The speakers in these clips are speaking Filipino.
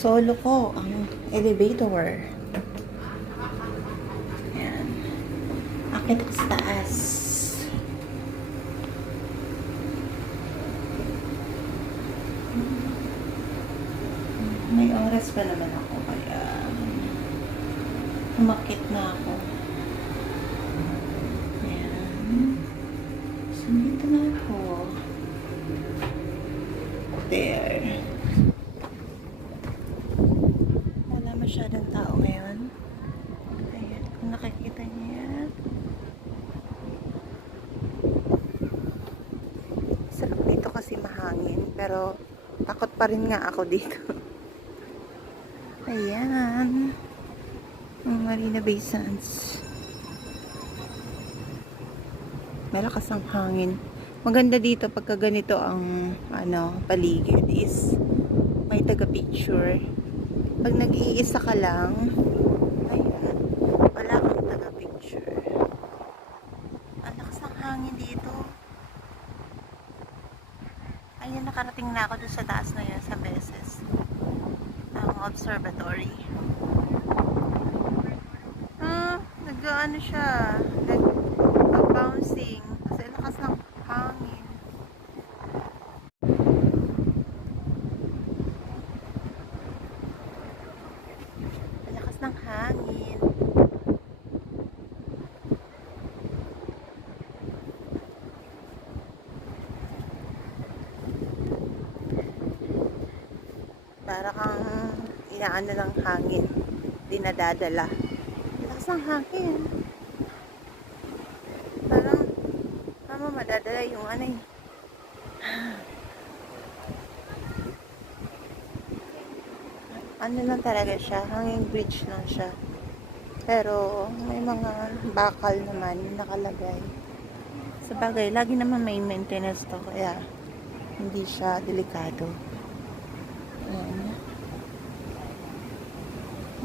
Solo ko ang elevator. Ayan. Akit sa taas. May oras pa naman ako kaya umakit na ako. Ayan. So, dito na ako. There. Wala masyadong tao ngayon. Ayan, kung nakikita niya. Sarap dito kasi mahangin. Pero takot pa rin nga ako dito. Ayan. Ang Marina Bay Sands. Malakas ang hangin. Maganda dito pagka ganito ang paligid is may taga-picture. Pag nag-iisa ka lang, ayan, wala kang taga-picture. Ang lakas ng hangin dito. Ayun, nakarating na ako dun sa taas na yun sa beses. Ang observatory. Nag-ano siya, nag-bouncing kasi lakas ng hangin. Lakas ng hangin. Para kang inaano ng hangin, dinadadala. Lakas ng hangin. Parang madadala yung ano lang talaga siya, hanging bridge lang siya. Pero may mga bakal naman nakalagay. Sa bagay, lagi naman may maintenance to, kaya hindi siya delikado. Ayan.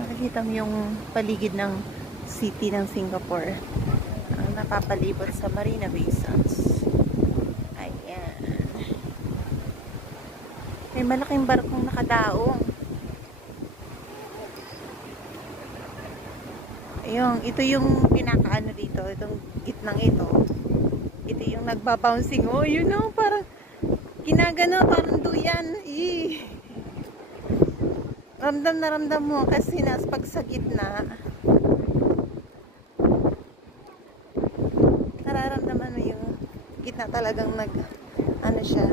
Makikita mo yung paligid ng city ng Singapore. Ang napapalibot sa Marina Bay Sands. Ayan. May malaking barkong nakadaong. Ayun, ito yung pinakaano dito, itong gitnang ito. Ito yung nagbabouncing. Oh, you know, parang ginagano, parang duyan. Ramdam na ramdam mo kasi pag sa gitna, nararamdaman mo yung gitna talagang ano siya,